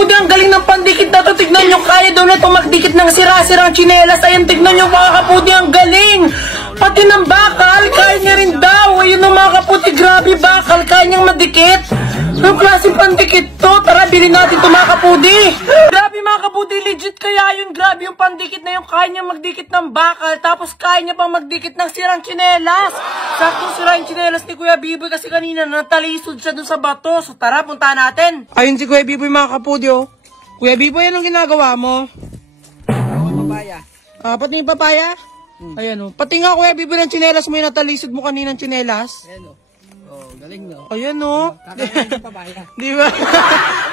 kaputi, ang galing ng pandikit na to. Tignan nyo, kaya daw na itong magdikit ng sira-sirang tsinelas. Ayan, tignan nyo mga kaputi, ang galing. Pati ng bakal, kaya niya rin daw. Ayun o mga kaputi, grabe bakal, kaya niyang madikit. Anong klaseng pandikit to? Tara, bilhin natin ito mga kaputi. Grabe mga kaputi, legit kaya yun. Grabe yung pandikit na yung kaya niya magdikit ng bakal. Tapos kaya niya pang magdikit ng sirang tsinelas. Saktong sira yung tsinelas ni Kuya Biboy kasi kanina natalisod siya dun sa bato. So tara, punta natin. Ayun si Kuya Biboy mga kaputi oh. Kuya Biboy, anong ginagawa mo? Papaya. Pati yung papaya? Ayan oh. Pati nga Kuya Biboy ng tsinelas mo yung natalisod mo kanina ng tsinelas. Ayan o. Oh, galing no? Ayan o. Kakain ng papaya. Di ba?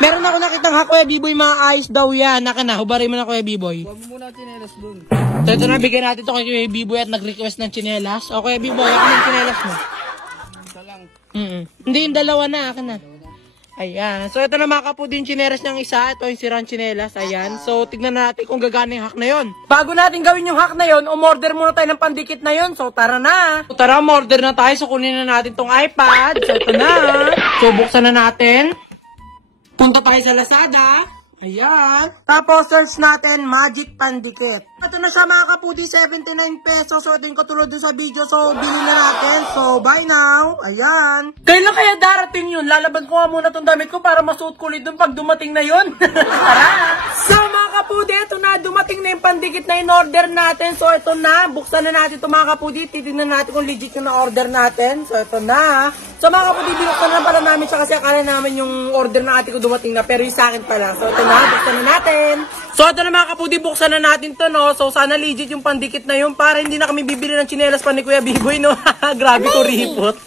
Meron ako nakitang ha, Kuya Biboy, maayos daw yan. Naka na, hubarin mo na Kuya Biboy. Huwag mo muna tsinelas dun. So ito na, bigyan natin ito kay Kuya Biboy at nag-request ng tsinelas. O Kuya Biboy, ako ng tsinelas mo. Isa lang. Hindi, yung dalawa na, akin na. Ayan. So ito na mga kaputi yung tsinelas niyang isa. Ito yung sirang tsinelas. Ayan. So tignan natin kung gagana yung hack na yun. Bago natin gawin yung hack na yun, umorder muna tayo ng pandikit na yun. So tara na. So tara, umorder na tayo. So kunin na natin tong iPad. So ito na. So buksan na natin. Punta tayo sa Lazada. Ayan. Tapos search natin Magic Pandikit. Ito na siya mga kaputi, 79 pesos. So ito yung katulad dun sa video. So bilhin na natin. So buy now. Ayan. Kailan kaya darating yun? Lalaban ko nga muna tong damit ko para masuot ko ulit dun pag dumating na yun. Tara. So mga kaputi, ito na. Dumating na yung pandikit na in-order natin. So ito na. Buksan na natin ito mga kaputi. Titignan natin kung legit yung na-order natin. So ito na. So mga kaputi, binuksan na pala namin siya kasi akala namin yung order na ate ko dumating na. Pero yung sa akin pala. So ito na. Buksan na natin. So ito na mga kaputi, buksan na natin to no. So sana legit yung pandikit na yun para hindi na kami bibili ng tsinelas pa ni Kuya Biboy no. Grabe ko ripot.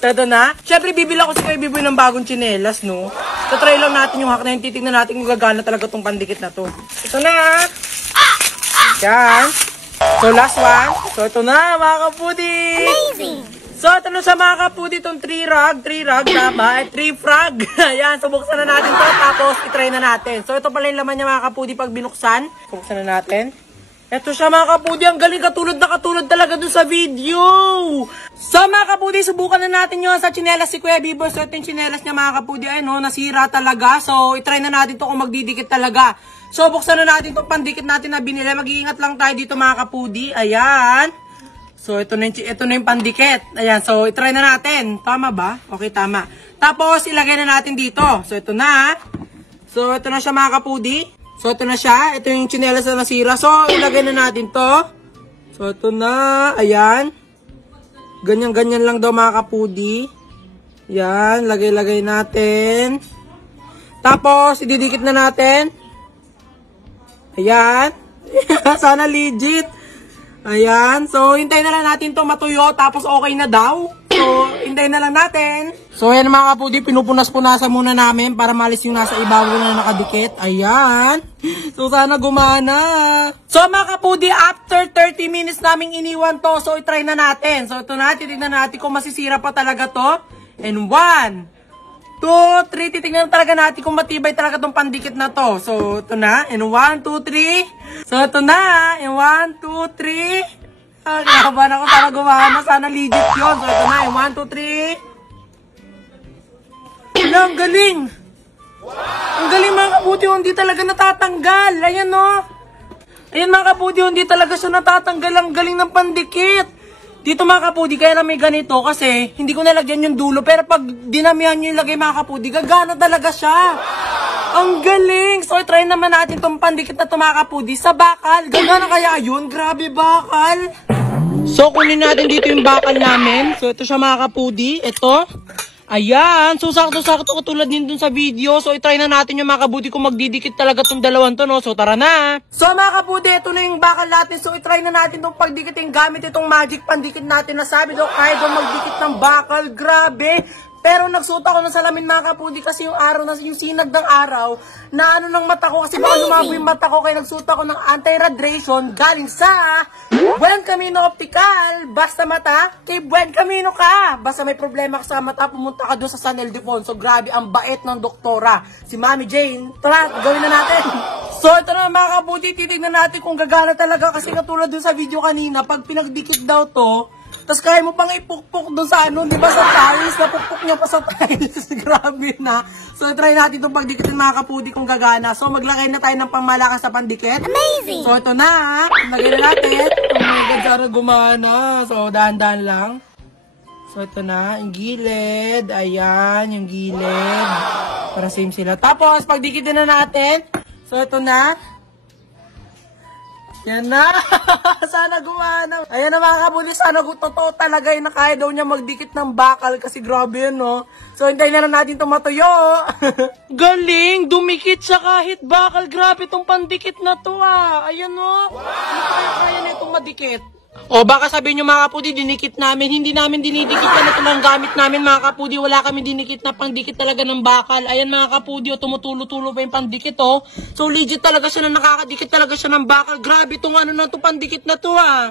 So ito na. Syempre bibili ako si Kuya Biboy ng bagong tsinelas no. So try lang natin yung hack na yun. Titignan natin kung gagana talaga tong pandikit na to. Ito na. Yan. So last one. So ito na mga kaputi. Amazing. So, ito na sa mga kaputi itong 3 rag, tama? 3 frog. Ayan, so buksan na natin to, tapos itry na natin. So, ito pala yung laman niya mga kaputi pag binuksan. Buksan na natin. Ito siya mga kaputi, ang galing katulad talaga dun sa video. So, mga kaputi, subukan na natin yun sa tsinelas si Kuya Biboy. So, ito yung tsinelas niya mga kaputi, ay no, nasira talaga. So, itry na natin to kung magdidikit talaga. So, buksan na natin itong pandikit natin na binili. Mag-iingat lang tayo dito mga kaputi. Ayan. So, ito na yung pandikit. Ayan, so, itry na natin. Tama ba? Okay, tama. Tapos, ilagay na natin dito. So, ito na. So, ito na siya mga kapudi. So, ito na siya. Ito yung tsinelas na nasira. So, ilagay na natin to. So, ito na. Ayan. Ganyan-ganyan lang daw mga kapudi. Ayan, lagay-lagay natin. Tapos, ididikit na natin. Ayan. Sana legit. Ayan. So, hintayin na lang natin to matuyo. Tapos, okay na daw. So, hintayin na lang natin. So, ayan mga kapudi. Pinupunas-punasan muna namin para malis yung nasa ibabaw na nakadikit. Ayan. So, sana gumana. So, mga kapudi, after 30 minutes naming iniwan to. So, itry na natin. So, ito na. Titignan natin kung masisira pa talaga to. And 1, 2, 3. Titignan talaga natin kung matibay talaga tong pandikit na to. So, ito na. And 1, 2, 3. So, ito na. And 1, 2, 3. Nakabahan ako para gumana. Sana legit yun. So, ito na. And 1, 2, 3. Wala, ang galing. Ang galing mga kaputi. Hindi talaga natatanggal. Ayan no. Ayan mga kaputi. Hindi talaga siya natatanggal. Ang galing ng pandikit. Dito mga kapudi, kaya na may ganito kasi hindi ko nalagyan yung dulo. Pero pag dinamihan nyo yung lagay mga kapudi, gagana talaga siya. Ang galing! So, try naman natin itong pandikit na ito mga kapudi sa bakal. Gagana kaya yun? Grabe bakal! So, kunin natin dito yung bakal namin. So, ito siya mga kapudi. Ito. Ayan. So, sakto-sakto katulad din dun sa video. So, itry na natin yung mga kabuti kung magdidikit talaga itong dalawang to, no? So, tara na! So, mga kabuti, ito na yung bakal natin. So, itry na natin itong pagdikitin gamit itong magic pandikit natin na sabi daw kaya daw magdikit ng bakal. Grabe! Pero nagsuot ako ng salamin mga kapundi kasi yung araw, yung sinag ng araw, na ano ng mata ko kasi baka lumabo yung mata ko kaya nagsuot ako ng anti-radiation galing sa Buen Camino Optical. Basta mata, kay Buen Camino ka. Basta may problema ka sa mata, pumunta ka doon sa San Ildefonso. Grabe, ang bait ng doktora. Si Mami Jane. Tara, gawin na natin. So, ito na mga kapundi, titignan natin kung gagana talaga kasi katulad doon sa video kanina, pag pinagdikit daw to, Tapos kaya mo pang ipukpok doon sa ano, di ba sa tiles, napukpok niya pa sa tiles. Grabe na. So try natin itong pagdikitin mga kapudi kung gagana. So maglagay na tayo ng pangmalakas sa pandikit. Amazing! So ito na, lagay na natin. Oh my God, sana gumana. So dahan-dahan lang. So ito na, yung gilid. Ayan, yung gilid. Para same sila. Tapos pagdikitin na natin. So ito na. Yan na. Sana gumana. Ayan na mga kapuli. Sana totoo talaga yung nakaya daw niya magdikit ng bakal. Kasi grabe yun, no? So, hintayin na lang natin itong matuyo. Galing. Dumikit sa kahit bakal. Grabe itong pandikit na to, ah. Ayan, no? Kaya na itong madikit. O, baka sabihin nyo mga kapudi, dinikit namin. Hindi namin dinidikit yan. Ito lang gamit namin mga kapudi. Wala kami dinikit na pangdikit talaga ng bakal. Ayan mga kapudi, o, tumutulo-tulo pa yung pandikit, oh. So, legit talaga siya na nakakadikit talaga siya ng bakal. Grabe itong ano na to, pandikit na to, ah.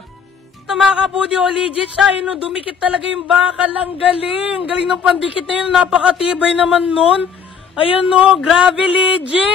Ito mga kapudi, o, legit siya. Yun, dumikit talaga yung bakal. Ang galing. Galing ng pandikit na yun. Napakatibay naman nun. Ayun, no. Grabe, legit.